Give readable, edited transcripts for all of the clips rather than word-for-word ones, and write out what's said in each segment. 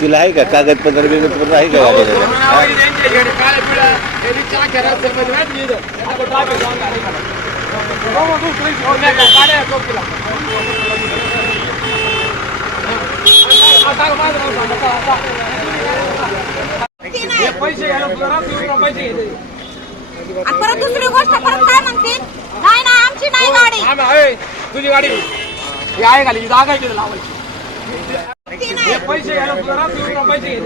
तिला आहे का कागदपत्र बिगदपत्र आहे का परत दुसरी गोष्ट परत काय म्हणतील नाही ना आमची नाही गाडी तुझी गाडी ही आहे खाली जागा आहे लावायची पैसे पैसे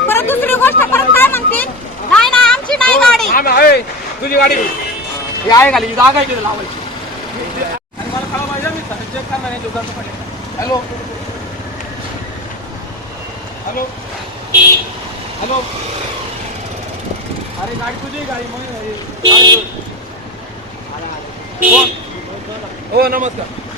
परत दुसरी गोष्ट परत काय म्हणतील नाही ना आमची नाही गाडी तुझी गाडी ही आहे खाली जागा आहे लावायची मला कळा पाहिजे मी चेक करणार आहे दुकानचं पडले हॅलो हॅलो हॅलो अरे गाडी तुझी गाडी मग हो नमस्कार